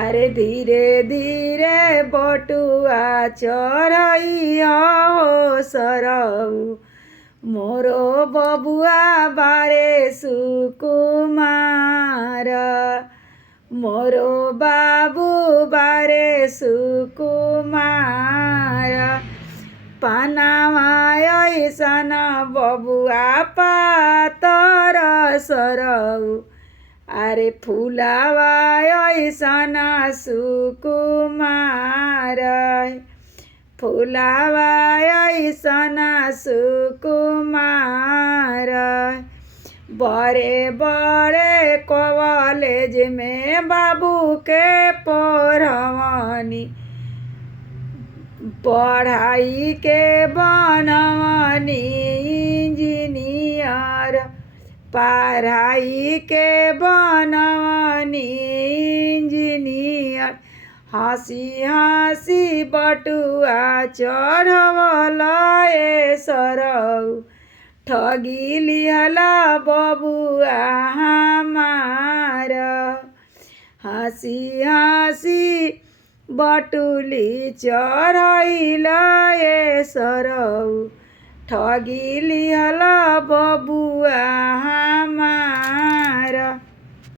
अरे धीरे धीरे बटुआ चढ़ई हो सरऊ मोरो बबुआ बारे सुकुमार मोरो बाबू बारे सुकुमार पानामा ऐसन बबुआ पातर सरऊ अरे फुलावा ऐसन सुकुमार फुलावा ऐसन सुकुमार बड़े बड़े कॉलेज में बाबू के पढ़वनी पढ़ाई के बनवनी इंजीनियर पढ़ाई के बनवनी इंजीनियर हंसी हंसी बटुआ चढ़वला ए सरऊ ठगी लिहला बबुआ हमार हंसी हंसी बटुली चढ़ैला ए सरऊ ठगी लिहला बबुआ हमार।